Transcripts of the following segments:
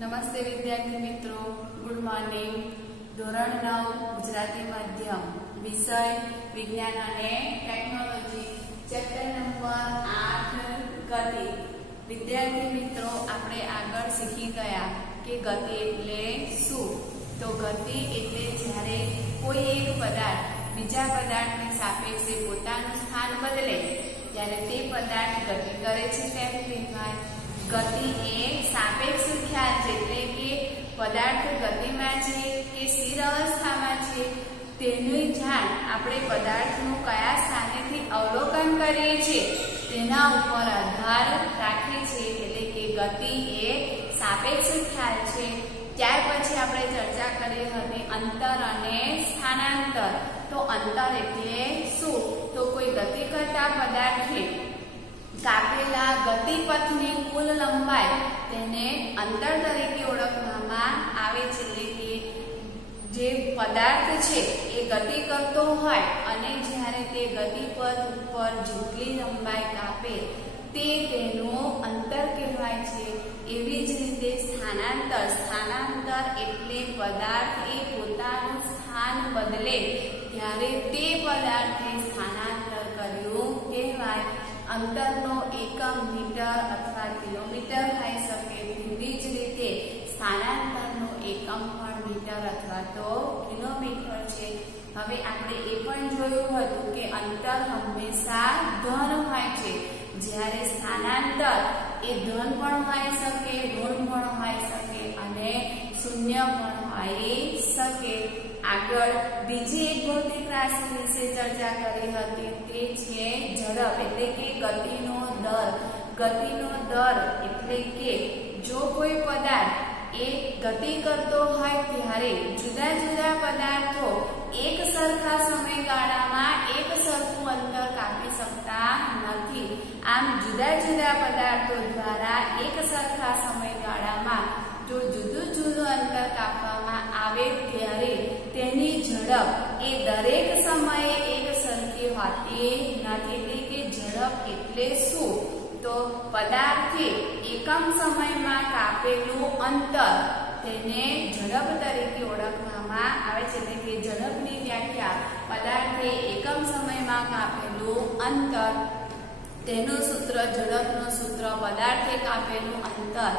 નમસ્તે વિદ્યાર્થી મિત્રો, ગુડ મોર્નિંગ। ધોરણ 9 ગુજરાતી માધ્યમ, વિષય વિજ્ઞાન અને ટેકનોલોજી, ચેપ્ટર નંબર 8 ગતિ। વિદ્યાર્થી મિત્રો, આપણે આગળ શીખી ગયા કે ગતિ એટલે શું। તો ગતિ એટલે જ્યારે કોઈ એક પદાર્થ બીજા પદાર્થની સાપેક્ષે પોતાનું સ્થાન બદલે ત્યારે તે પદાર્થ ગતિ કરે છે તેમ કહેવાય। ગતિ એ સાપેક્ષ ખ્યાલ છે, એટલે કે પદાર્થ ગતિમાં છે કે સ્થિર અવસ્થામાં છે તેની જાણ આપણે પદાર્થનું કયા સ્થાનેથી અવલોકન કરીએ છીએ તેના ઉપર આધાર રાખે છે, એટલે કે ગતિ એ સાપેક્ષ ખ્યાલ છે। ત્યાર પછી આપણે ચર્ચા કરી હતી અંતર અને સ્થાનાંતર। તો અંતર એટલે શું? તો કોઈ ગતિ કરતા પદાર્થે કાપેલા ગતિપથની કુલ લંબાઈ તેને અંતર તરીકે ઓળખવામાં આવે છે, એટલે કે જે પદાર્થ છે એ ગતિ કરતો હોય અને જ્યારે તે ગતિપથ ઉપર જેટલી લંબાઈ કાપે તે તેનું અંતર કહેવાય છે। એવી જ રીતે સ્થાનાંતર એટલે પદાર્થ એ પોતાનું સ્થાન બદલે ત્યારે તે પદાર્થે સ્થાનાંતર કર્યું કહેવાય। અંતરનો એકમ મીટર અથવા કિલોમીટર હોઈ શકે, તેવી જ રીતે સ્થાનાંતરનો એકમ પણ મીટર અથવા તો કિલોમીટર છે। હવે આપણે એ પણ જોયું હતું કે અંતર હંમેશા ધન હોય છે, જ્યારે સ્થાનાંતર એ ધન પણ હોઈ શકે, ઋણ પણ હોઈ શકે અને શૂન્ય પણ હોઈ શકે। આગળ બીજી એક ભૌતિક રાશિ વિશે ચર્ચા કરી હતી, તે છે ઝડપ, એટલે કે ગતિનો દર। ગતિનો દર એટલે કે જો કોઈ પદાર્થ એ ગતિ કરતો હોય ત્યારે જુદા જુદા પદાર્થો એક સરખા સમયગાળામાં એક સરખું અંતર કાપી શકતા નથી। આમ જુદા જુદા પદાર્થો દ્વારા એક સરખા સમયગાળામાં જો જુદું જુદું અંતર કાપવામાં આવે ત્યારે તેની ઝડપ એ દરેક સમયે એક સરખી હોતી નથી। એટલે કે ઝડપ એટલે શું? તો પદાર્થે એકમ સમયમાં કાપેલું અંતર તેને ઝડપ તરીકે ઓળખવામાં આવે છે, એટલે કે ઝડપની વ્યાખ્યા પદાર્થે એકમ સમયમાં કાપેલું અંતર, તેનું સૂત્ર ઝડપનું સૂત્ર પદાર્થે કાપેલું અંતર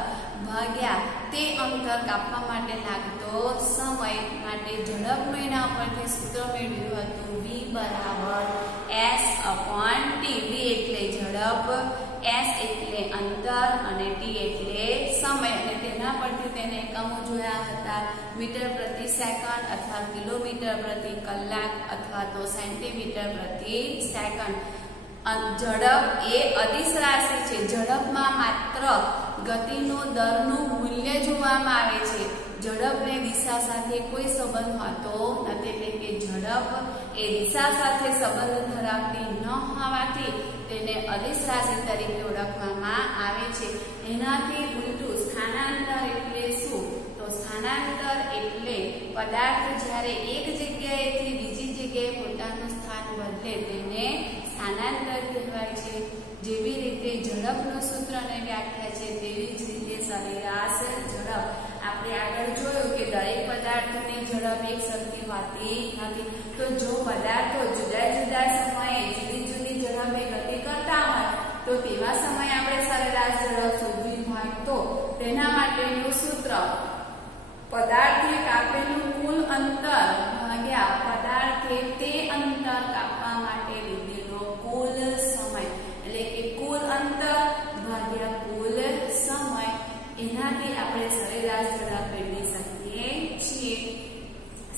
ભાગ્યા તે અંતર કાપવા માટે લાગતો સમય। માટે ઝડપનું એના ઉપરથી સૂત્ર મેળવ્યું હતું v બરાબર s/t। v એટલે ઝડપ, s એટલે અંતર અને t એટલે સમય, અને તેના પરથી તેને એકમો જોયા હતા મીટર પ્રતિ સેકન્ડ અથવા કિલોમીટર પ્રતિ કલાક અથવા તો સેન્ટીમીટર પ્રતિ સેકન્ડ। ઝડપ એ અદિશ રાશિ છે। ઝડપમાં માત્ર ગતિનો દરનું મૂલ્ય જોવામાં આવે છે, ઝડપને દિશા સાથે કોઈ સંબંધ હોતો નથી, એટલે કે ઝડપ એ દિશા સાથે સંબંધ ધરાવતી ન હોવાથી તેને અદિશ રાશિ તરીકે ઓળખવામાં આવે છે। એનાથી ઉલટું સ્થાનાંતર એટલે શું? તો સ્થાનાંતર એટલે પદાર્થ જ્યારે એક જગ્યાએથી બીજી જગ્યાએ પોતાનું સ્થાન બદલે તેને સ્થાનાંતર કહેવાય છે। જેવી રીતે ઝડપનું સૂત્ર અને વ્યાખ્યા છે તેવી જ રીતે સરેરાશ ઝડપ। આપણે આગળ જોયું કે દરેક પદાર્થની ઝડપ એક સરખી હોતી નથી, તો જો પદાર્થો જુદા જુદા સમયે જુદી જુદી ઝડપે ગતિ કરતા હોય તો તેવા સમયે આપણે સરેરાશ ઝડપ શોધવી હોય તો તેના માટેનું સૂત્ર પદાર્થે કાપેલું કુલ અંતર ભાગ્યા પદાર્થે તે અંતર કાપવા માટે લીધેલો કુલ સમય, એટલે કે કુલ અંતર ભાગ્યા કુલ સમય। એનાથી આપણે સરેરાશ ઝડપ મેળવી શકીએ છીએ।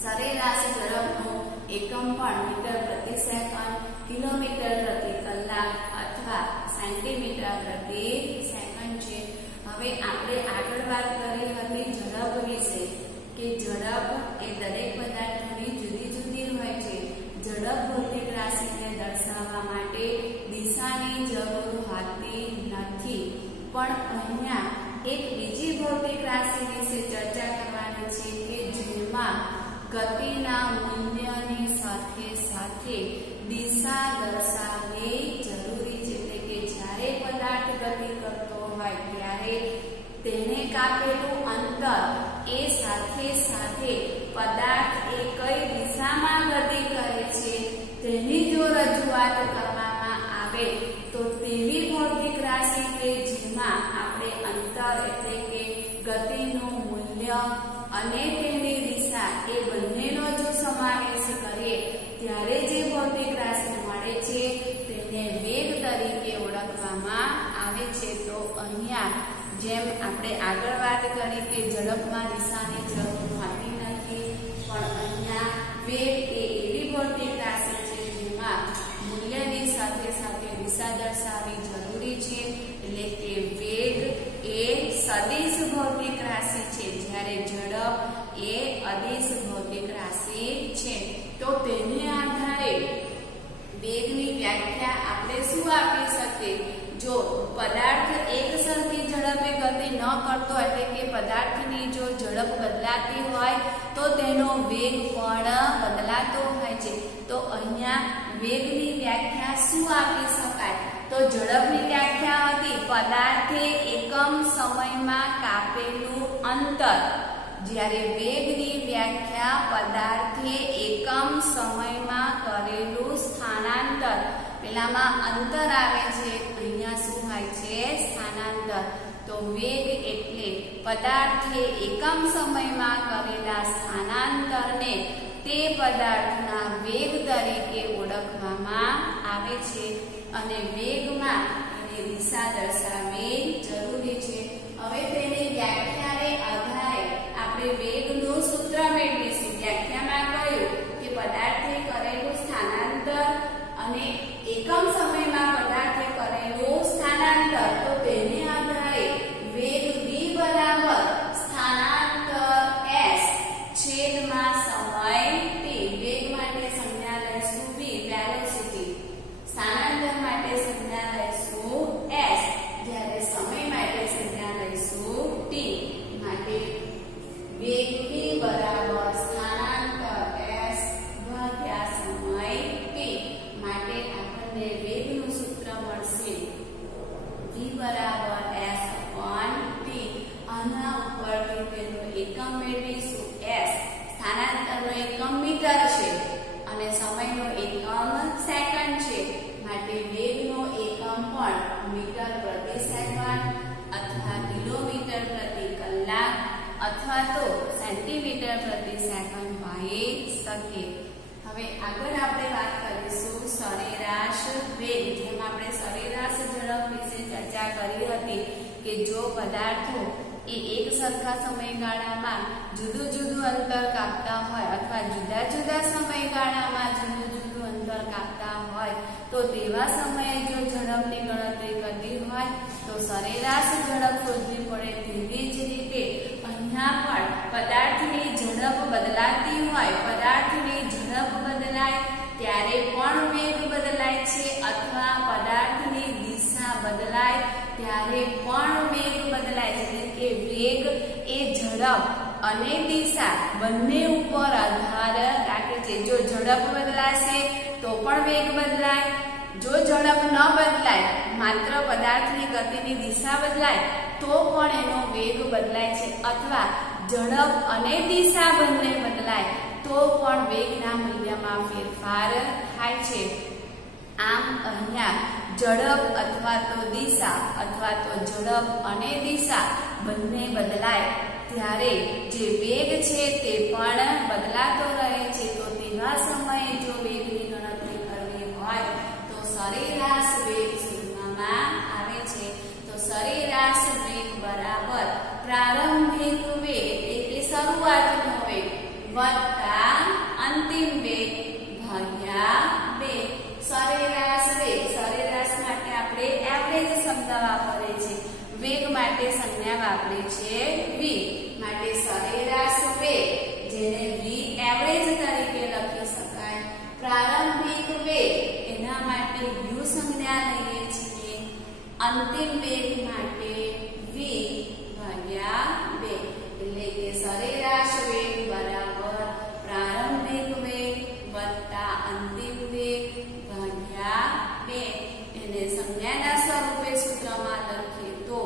સરેરાશ ઝડપનો એકમ પણ મીટર પ્રતિ સેકન્ડ, કિલોમીટર પ્રતિ કલાક અથવા સેન્ટીમીટર પ્રતિ સેકન્ડ છે। હવે આપણે આગળ વાત કરી હતી ઝડપ વિશે કે ઝડપ એ દરેક પદાર્થોની જુદી જુદી હોય છે। ઝડપ ભૌતિક રાશિને દર્શાવવા માટે દિશાની જરૂર હોતી નથી, પણ અહીંયા એક બીજી ભૌતિક રાશિ વિશે ચર્ચા કરવાની છે કે જેમાં ગતિના મૂલ્યની સાથે સાથે દિશા દર્શાવવી જરૂરી છે, એટલે કે જ્યારે પદાર્થ ગતિ કરતો હોય ત્યારે તેને કાપેલું અંતર અંતર એ સાથે સાથે પદાર્થ એ કઈ દિશામાં ગતિ કરે છે તેની જો રજૂઆત કરવામાં આવે તો તેવી ભૌતિક રાશિ કે જેમાં આપણે અંતર એટલે કે ગતિનું મૂલ્ય અને તેની દિશા એ બંનેનો જો સમાવેશ કરીએ ત્યારે જે ભૌતિક રાશિ મળે છે તેને વેગ તરીકે ઓળખવામાં આવે છે। તો અહીંયા જેમ આપણે આગળ વાત કરી કે ઝડપમાં દિશાની જરૂર હોતી નથી, પણ અહીંયા વેગ એ એવી ભૌતિક રાશિ છે જેમાં મૂલ્યની સાથે સાથે દિશા દર્શાવવી જરૂરી છે, એટલે કે વેગ એ સદિશ ભૌતિક રાશિ છે જ્યારે ઝડપ એ અદિશ ભૌતિક રાશિ છે। તો તેને આધારે વેગની વ્યાખ્યા આપણે શું આપી શકીએ? જો પદાર્થ એક સરખી ઝડપે ગતિ ન કરતો એટલે કે પદાર્થની જો ઝડપ બદલાતી હોય તો તેનો વેગ પણ બદલાતો હોય છે। તો અહીંયા વેગની વ્યાખ્યા શું આપી શકાય? તો ઝડપની વ્યાખ્યા હતી પદાર્થે એકમ સમયમાં કાપેલું અંતર, જ્યારે વેગની વ્યાખ્યા પદાર્થે એકમ સમયમાં કરેલું સ્થાનાંતર। પેલામાં અંતર આવે છે, અહીંયા શું હોય છે? સ્થાનાંતર। તો વેગ એટલે પદાર્થે એકમ સમયમાં કરેલા સ્થાનાંતરને તે પદાર્થના વેગ તરીકે ઓળખવામાં આવે છે અને વેગમાં એની દિશા દર્શાવવી જરૂરી છે। હવે તેની વ્યાખ્યાને આધારે આપણે વેગનું સૂત્ર મેળવીશું। વ્યાખ્યામાં કહ્યું કે પદાર્થે કરેલું સ્થાનાંતર અને એકમ સમયમાં પદાર્થે કરેલું સ્થાનાંતર, તો તેને આધારે વેગ v બરાબર સ્થાનાંતર s છેદમાં સમય t। વેગ માટે સંજ્ઞા લઈશું v વેલોસિટી, સ્થાનાંતર માટે સંજ્ઞા લઈશું s, જ્યારે સમય માટે સંજ્ઞા લઈશું t। માટે વેગ v બરાબર સ્થાનાંતર s ભાગ્યા સમય t। માટે આપણને વેગનું સૂત્ર મળશે v બરાબર s upon t। આના ઉપરથી તેનું એકમ મેળવીશું s, સ્થાનાંતરનો એકમ મીટર છે અને સમયનો એકમ સેકન્ડ છે, માટે વેગનો એકમ પણ મીટર પ્રતિ સેકન્ડ અથવા કિલોમીટર પ્રતિ કલાક અથવા તો સેન્ટીમીટર પ્રતિ સેકન્ડ હોઈ શકે। હવે આગળ આપણે વાત કરીશું સરેરાશ વેગ। જેમ આપણે સરેરાશ ઝડપ વિશે ચર્ચા કરી હતી કે જો પદાર્થો એ એક સરખા સમયગાળામાં જુદું જુદું અંતર કાપતા હોય અથવા જુદા જુદા સમયગાળામાં જુદું જુદું અંતર કાપતા હોય તો તેવા સમયે જો ઝડપની ગણતરી કરવી હોય તો સરેરાશ ઝડપ શોધવી પડે। તેવી જ રીતે અહીંયા પણ પદાર્થની ઝડપ બદલાતી હોય, પદાર્થની ઝડપ બદલાય ત્યારે પણ વેગ બદલાય છે અથવા પદાર્થની દિશા બદલાય ત્યારે પણ વેગ બદલાય છે। એટલે કે વેગ એ ઝડપ અને દિશા બંને ઉપર આધાર રાખે છે। જો ઝડપ બદલાશે તો પણ વેગ બદલાય, જો ઝડપ ન બદલાય માત્ર પદાર્થની ગતિની દિશા બદલાય તો પણ એનો વેગ બદલાય છે, અથવા ઝડપ અને દિશા બંને બદલાય તો પણ વેગના મૂલ્યમાં ફેરફાર થાય છે। આમ અહીંયા ઝડપ અથવા તો દિશા અથવા તો ઝડપ અને દિશા બંને બદલાય ત્યારે જે વેગ છે તે પણ બદલાતો રહે છે। તો તેવા સમયે જો વેગની ગણતરી કરવી હોય તો સરેરાશ વેગ શોધવામાં આવે છે। તો સરેરાશ વેગ બરાબર પ્રારંભિક વેગ એટલે કે શરૂઆતનો વેગ વત્તા અંતિમ વેગ ભાગ્યા 2। સરેરાશ વેગ, સરેરાશ માટે આપણે એવરેજ શબ્દ વાપરીએ છીએ, વેગ માટે સંજ્ઞા વાપરી છે v। માટે સરેરાશ વેગ જેને v એવરેજ તરીકે લખી શકાય, પ્રારંભિક વેગ એના માટે u સંજ્ઞા લઈએ છીએ, અંતિમ વેગ માટે v ભાગ્યા 2। એટલે કે સરેરાશ વેગ બરાબર પ્રારંભિક વેગ વત્તા અંતિમ વેગ ભાગ્યા 2। એને સંજ્ઞાના સ્વરૂપે સૂત્રમાં લખીએ તો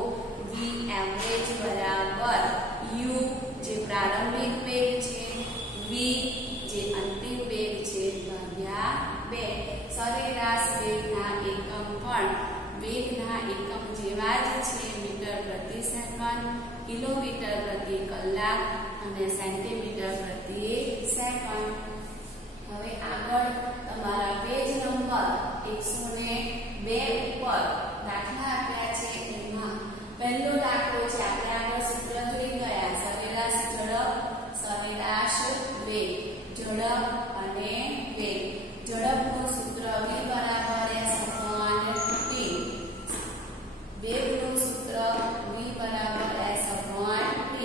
v એવરેજ બરાબર u કિલોમીટર પ્રતિ કલાક અને સેન્ટીમીટર પ્રતિ સેકન્ડ. હવે આગળ તમારા પેજ નંબર 102 ઉપર દાખલા આપ્યા છે. એમાં પહેલો દાખલો છે, આપણે આગળ સૂત્ર જોઈ ગયા, સરેરાશ ઝડપ, સરેરાશ વેગ. ઝડપ અને વેગ. ઝડપનું સૂત્ર v બરાબર s/t. વેગનું સૂત્ર v બરાબર s/t.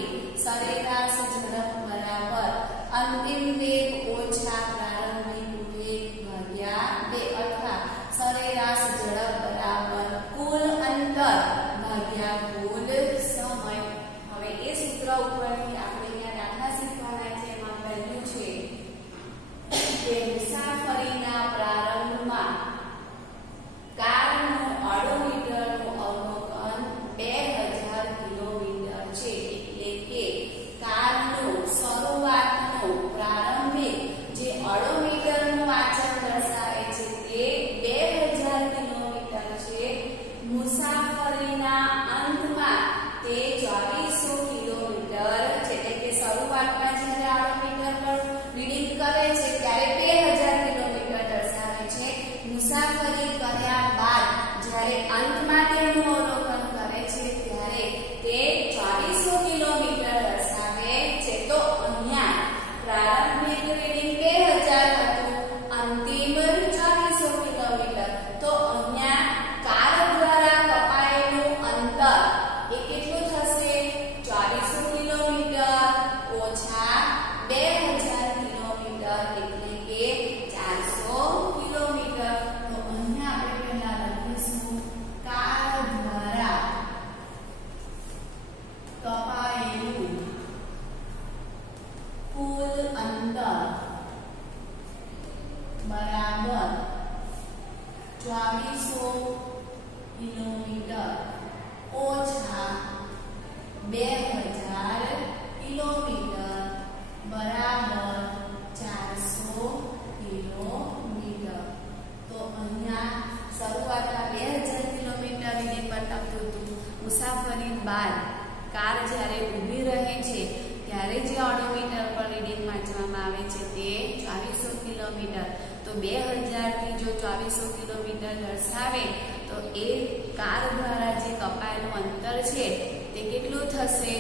સરેરાશ ઝડપ બરાબર અંતિમ વેગ ઓછા પ્રારંભિક વેગ ભાગ્યા 2 અથવા સરેરાશ ઝડપ બરાબર કુલ અંતર ભાગ્યા કુલ સમય. હવે એ સૂત્ર ઉપરથી આપણે અહીંયા દાખલા શીખવાના છે. એમાં પહેલું છે કે મુસાફરીના પ્રારંભમાં કારનું ઓડોમીટરનું અવલોકન 2000 કિલોમીટર છે. એટલે કે કારનું શરૂઆતનો પ્રારંભિક જે ઓડોમીટરનું વાંચન દર્શાવે છે તે 2000 કિલોમીટર છે. મુસાફરીના અંતમાં તે 2400 કિલોમીટર છે. એટલે કે શરૂઆતમાં જ્યારે ઓડોમીટર પર રીડિંગ કરે છે ત્યારે 2000 કિલોમીટર દર્શાવે છે. મુસાફરી કર્યા બાદ જ્યારે અંતમાં તેનું અવલોકન કરે છે ત્યારે તે 2400 કિલોમીટર દર્શાવે છે. તો અહીંયા પ્રારંભિક રીડિંગ 2000 હતું, અંતિમ 2400 કિલોમીટર. તો અહીંયા કાર દ્વારા કપાયેલું અંતર એ કેટલું થશે? 2400 કિલોમીટર ઓછા 2000 કિલોમીટર એટલે કે 400 કિલોમીટર. તો અહીંયા આપણે પહેલા લખીશું કાર દ્વારા કપાયેલું કુલ અંતર બરાબર 2400 કિલોમીટર ઓછા 2000 કિલોમીટર બરાબર 400 કિલોમીટર. તો અહીંયા શરૂઆતમાં 2000 કિલોમીટર રીડિંગ બતાવતું હતું. મુસાફરી બાદ કાર જ્યારે ઊભી રહે છે ત્યારે જે ઓડોમીટર પર રીડિંગ વાંચવામાં આવે છે તે 2400 કિલોમીટર. તો 2000 થી જો 2400 કિલોમીટર દર્શાવે તો એ કાર દ્વારા જે કપાયેલું અંતર છે તે કેટલું થશે?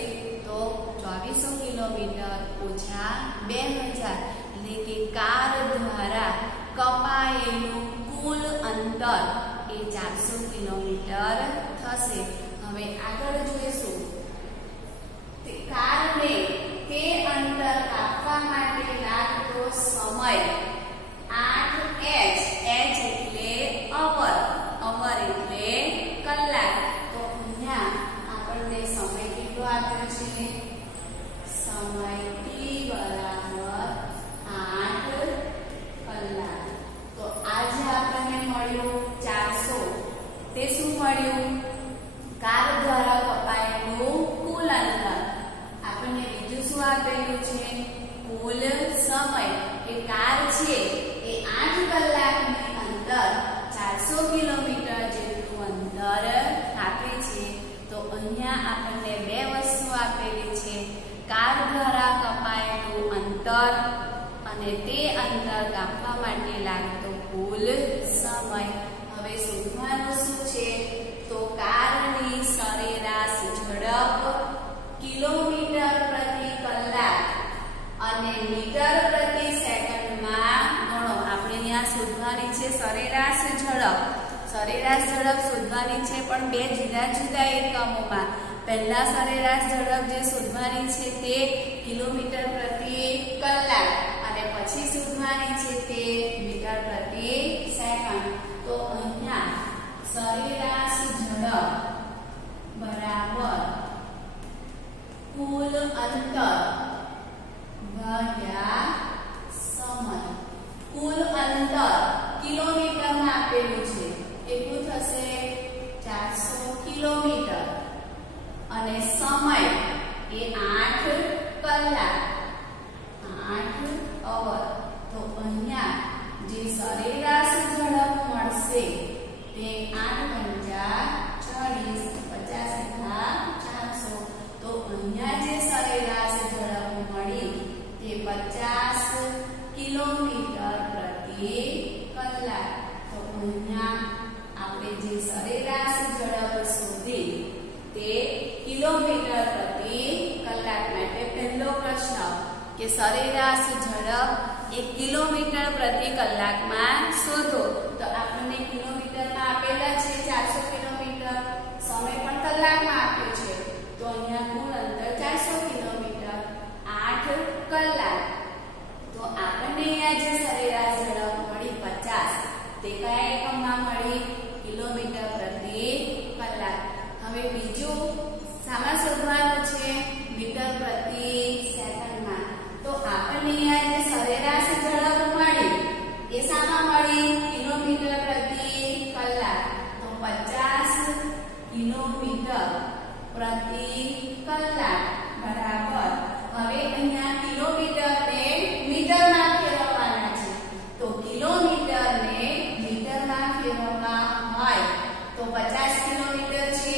તો 2400 કિલોમીટર ઓછા 2000 એટલે કે કાર દ્વારા કપાયેલું કુલ અંતર એ 400 કિલોમીટર થશે. હવે આગળ જોઈશું કારને તે અંતર કાપવા માટે લાગતો સમય 8h. h એટલે અવર, અવર એટલે કલાક. તો અહીંયા આપણને સમય કેટલો આપ્યો છે? સમય t બરાબર 8 કલાક. તો આજે આપણને મળ્યું 400. તે શું મળ્યું? કાર દ્વારા કપાયેલું કુલ અંતર. આપણને બીજું શું આપેલું છે? કુલ સમય. કે કાર છે એ 8 કલાકની અંદર 400 કિલોમીટર જેટલું અંતર કાપે છે. તો અહીંયા આપણને બે વસ્તુ આપેલી છે, કાર દ્વારા કપાયેલું અંતર અને તે અંતર કાપવા માટે લાગતો કુલ સમય. હવે શોધવાનું શું છે? તો કારની સરેરાશ ઝડપ કિલોમીટર પ્રતિ કલાક અને મીટર પ્રતિ સેકન્ડમાં ગણો. આપણે અહીંયા શોધવાની છે સરેરાશ ઝડપ. સરેરાશ ઝડપ શોધવાની છે પણ બે જુદા જુદા એકમોમાં. પહેલા સરેરાશ ઝડપ જે શોધવાની છે તે કિલોમીટર પ્રતિ કલાક અને પછી શોધવાની છે તે મીટર પ્રતિ સેકન્ડ. તો અહીંયા સરેરાશ ઝડપ બરાબર કુલ અંતર ભાગ્યા સમય. કુલ અંતર કિલોમીટરમાં આપેલું છે, કેટલું થશે? 400 કિલોમીટર અને સમય એ 8 કલાક, 8 અવર. તો અહીંયા જે સરેરાશ ઝડપ મળશે તે 8 × 5 = 40, 50 × 400 અહીંયા જે સરેરાશ ઝડપ મળી તે 50 કિલોમીટર પ્રતિ કલાક. તો અહીંયા આપણે જે સરેરાશ ઝડપ શોધી તે કિલોમીટર પ્રતિ કલાક માટે પહેલો પ્રશ્ન કે સરેરાશ ઝડપ 1 કિલોમીટર પ્રતિ કલાકમાં શોધો. તો આપણને કિલોમીટરમાં આપેલા છે 400 કિલોમીટર, સમય પણ કલાકમાં આપ્યો છે. તો અહીંયા કુલ અંતર 400 કિલોમીટર, 8 કલાક. તો આપણને અહીંયા જે સરેરાશ ઝડપ મળી 50 તે કયા એકમમાં મળી? કિલોમીટર પ્રતિ કલાક. હવે બીજું સામા શોધવાનું છે મીટર પ્રતિ સેકન્ડમાં. તો આપણને અહીંયા જે સરેરાશ ઝડપ મળી એ શામાં મળી? કિલોમીટર પ્રતિ કલાક. તો 50 કિલોમીટર પ્રતિ કલાક બરાબર. હવે અહીંયા કિલોમીટરને મીટરમાં ફેરવવાના છે. તો કિલોમીટરને મીટરમાં ફેરવવા હોય તો 50 કિલોમીટર છે,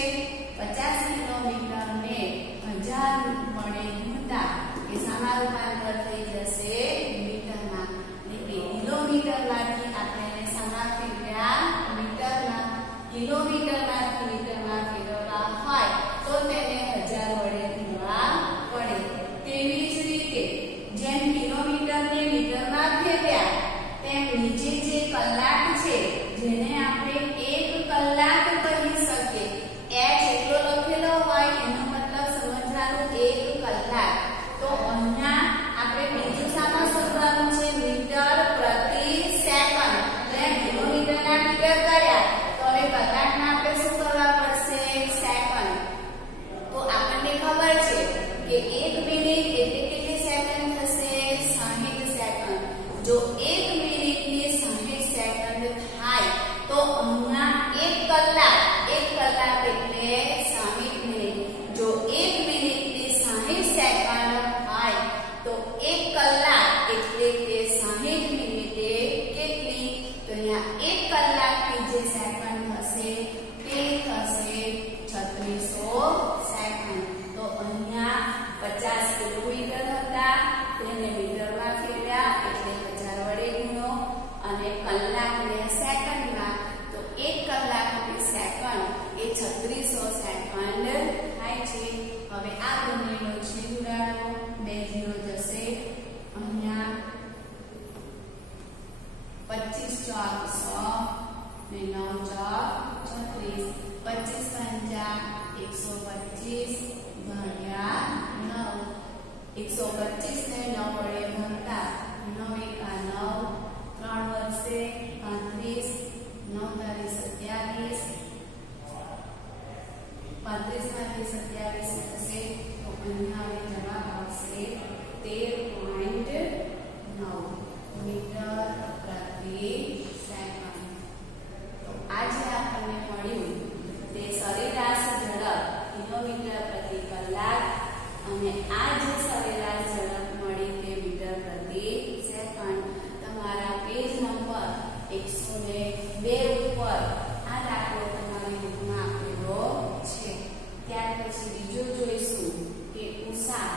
50 કિલોમીટરને 1000 વડે ગુણતા એ શામાં રૂપાંતર થઈ જશે? મીટરમાં. એટલે કિલોમીટરમાંથી આપણે એને શામાં ફેરવ્યા? મીટરમાં. કિલોમીટરમાંથી મીટરમાં ફેરવવા હોય તો તેને 1000 વડે ગુણવા પડે. તેવી જ રીતે જેમ કિલોમીટરને મીટરમાં ફેરવ્યા તેમ નીચે જે કલાક છે જેને આપણે 1 કલાક કહી શકીએ, h એટલો લખેલો હોય એનો મતલબ સમજવાનું 1 કલાક. તો અહીંયા આપણે બીજું શામાં શોધવાનું છે? મીટર પ્રતિ સેકન્ડ. એટલે કિલોમીટરના મીટર કર્યા તો હવે કલાકના આપણે શું કરવા પડશે? સેકન્ડ. તો આપણને ખબર છે કે 1 મિનિટ એટલે કેટલી સેકન્ડ થશે? 60 સેકન્ડ. જો 1 મિનિટની 60 સેકન્ડ થાય તો અહીંયા 1 કલાક એટલે 60 મિનિટ. જો 1 મિનિટની 60 સેકન્ડ થાય તો 1 કલાક એટલે કે 60 મિનિટે કેટલી? તો અહીંયા 1 કલાકની જે સેકન્ડ હશે તે થશે 3600 સેકન્ડ. તો અહીંયા 50 કિલોમીટર હતા તેને મીટરમાં ફેરવ્યા એટલે 1000 વડે ગુણો અને કલાકને સેકન્ડમાં. તો 1 કલાકની સેકન્ડ એ 3600 સેકન્ડ થાય છે. હવે આ બંનેનો છેદ ઉડાડો, 2 0 જશે. અહીંયા 25 4 100 ને 9 4 36, 25 125 ભાગ્યા 9. 125 ને 9 વડે ભરતા 9 એકા 9, 3 વધશે 35, 9 તારી 27, 35 માંથી 27 થશે. તો અહીંયા હવે જવાબ આવશે 13.9 મીટર પ્રતિ સેકન્ડ. તો આજે આપણને મળ્યું તે સરેરાશ ઝડપ કિલોમીટર પ્રતિ કલાક અને આ જે સરેરાશ ઝડપ મળી તે મીટર પ્રતિ સેકન્ડ. તમારા પેજ નંબર 102 ઉપર આ દાખલો તમારી બુકમાં આપેલો છે. ત્યાર પછી બીજો જોઈશું કે ઉષા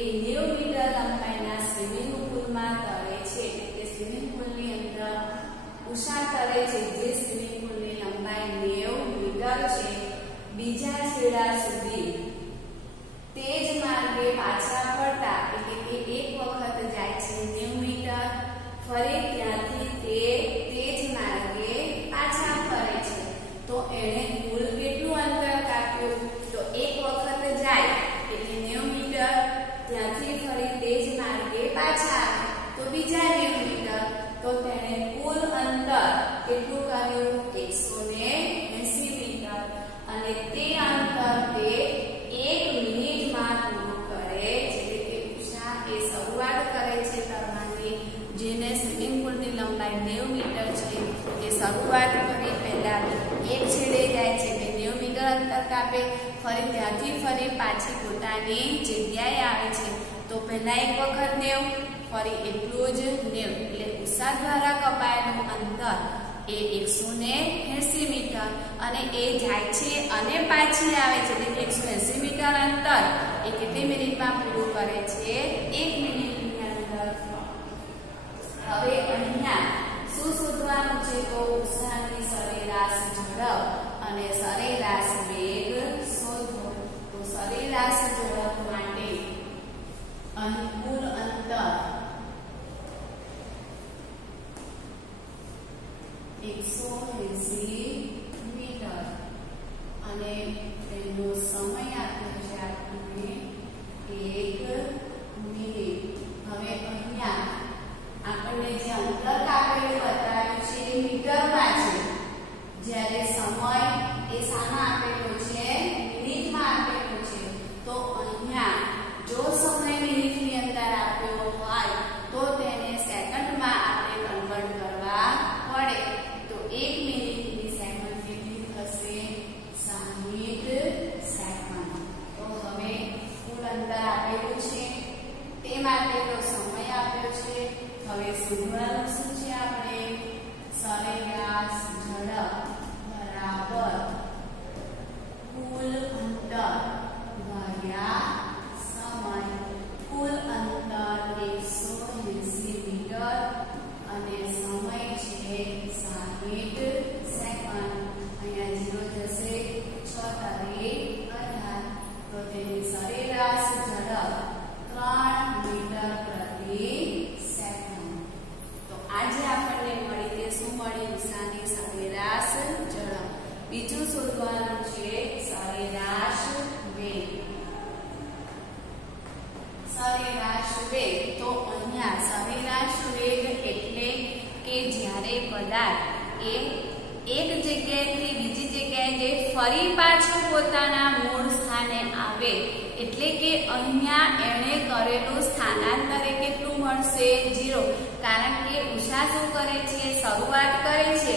એ 90 મીટર લંબાઈના સ્વિમિંગ પુલમાં તરે છે. એટલે સ્વિમિંગ પુલની અંદર ઉષા તરે છે જે સ્વિમિંગ પુલની લંબાઈ 90 મીટર છે. બીજા છેડા સુધી તે જ માર્ગે પાછા ફરતા એટલે કે એક વખત જાય છે 90 મીટર, ફરી ત્યાંથી તે જ માર્ગે પાછા ફરે છે. તો એણે કુલ કેટલું અંતર કાપ્યું? તો એક વખત જાય એટલે 90 મીટર, ત્યાંથી ફરી તે જ માર્ગે પાછા આવે તો બીજા 90 મીટર. તો તેણે કુલ અંતર કેટલું કર્યું? 180 મીટર. અને તે અંતર તે 1 મિનિટમાં પૂરું કરે છે. એટલે કે ઉષા એ શરૂઆત કરે છે તરવાની, જેને સ્વિમિંગ પુલની લંબાઈ 90 મીટર છે. તે શરૂઆત કરી પહેલા એક છેડે જાય છે એટલે 90 મીટર અંતર કાપે, ફરી ત્યાંથી ફરી પાછી પોતાની જગ્યાએ આવે છે. તો પહેલા એક વખત 90, ફરી એટલું જ 90. એટલે ઉષા દ્વારા કપાયેલું અંતર એ 180 મીટર અને એ જાય છે અને પાછી આવે છે. એટલે 180 મીટર અંતર એ કેટલી મિનિટમાં પૂરું કરે છે? 1 મિનિટની અંદર. હવે અહીંયા શું શોધવાનું છે? તો ઉત્સાહની સરેરાશ ઝડપ અને સરેરાશ વેગ શોધો. તો સરેરાશ ઝડપ માટે અહીં કુલ અંતર 180 મીટર અને તેનો સમય આપ્યો છે આપણને 1 મિનિટ. હવે અહીંયા આપણને જે અંતર આપેલું બતાવ્યું છે એ મીટરમાં છે, જ્યારે સમય એ શામાં આપેલો છે? મિનિટમાં આપેલો છે. તો અહીંયા જો સમય મિનિટની અંદર આપ્યો હોય તો તેને સેકન્ડમાં આપણે કન્વર્ટ કરવા પડે. તો 1 મિનિટની સેકન્ડ કેટલી થશે? 60 સેકન્ડ. તો હવે કુલ અંતર આપેલું છે, તે માટેનો સમય આપ્યો છે. હવે શોધવાનું શું છે? આપણે સરેરાશ ઝડપ બરાબર કુલ અંતર ભાગ્યા સમય. કુલ અંતર 180 મીટર અને સમય છે 60 સેકન્ડ. અહીંયા 0 જશે, 6 તારીખ 18. તો તેની સરેરાશ ઝડપ 3 મીટર પ્રતિ સેકન્ડ. તો આજે આપણને મળી તે શું મળ્યું? ઉષાની સરેરાશ ઝડપ. બીજું શોધવાનું છે સરેરાશ વેગ. સરેરાશ વેગ. તો અહીંયા સરેરાશ વેગ એટલે કે જ્યારે પદાર્થ એ એક જગ્યાએથી બીજી જગ્યાએ જે ફરી પાછું પોતાના મૂળ સ્થાને આવે, એટલે કે અહીંયા એણે કરેલું સ્થાનાંતર કેટલું મળશે? 0. કારણ કે ઉષા શું કરે છે? શરૂઆત કરે છે,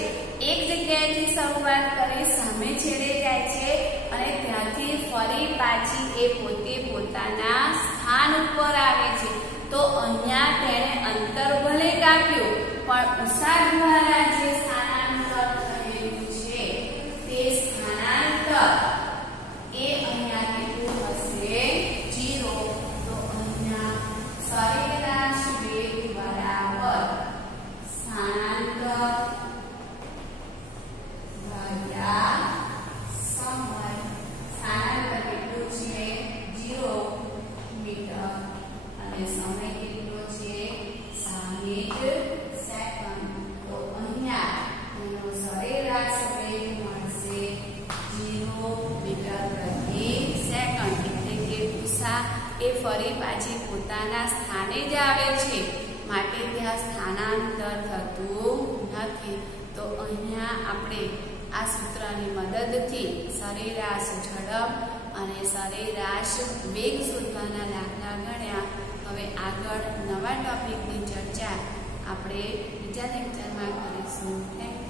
એક જગ્યાએથી શરૂઆત કરે, સામે છેડે જાય છે અને ત્યાંથી ફરી પાછી એ પોતે પોતાના સ્થાન ઉપર આવે છે. તો અહીંયા તેણે અંતર ભલે કાપ્યું, પણ ઉષા દ્વારા જે સ્થાનાંતર થયેલું છે તે સ્થાનાંતર એ અહીંયા કેટલું હશે? 0. તો અહીંયા સરેરાશ વેગ બરાબર સ્થાનાંતર ભાગ્યા સમય. સ્થાનાંતર કેટલું છે? 0 મીટર અને સમય કેટલો છે? 60 સેકન્ડ. તો અહીંયા એનો સરેરાશ વેગ મળશે 0 મીટર પ્રતિ સેકન્ડ. એટલે કે ઉષા એ ફરી પાછી પોતાના સ્થાને જ આવે છે, માટે ત્યાં સ્થાનાંતર થતું નથી. તો અહીંયા આપણે આ સૂત્રની મદદથી સરેરાશ ઝડપ અને સરેરાશ વેગ શોધવાના દાખલા ગણ્યા. હવે આગળ નવા ટોપિકની ચર્ચા આપણે બીજા લેક્ચરમાં કરીશું. Thank you.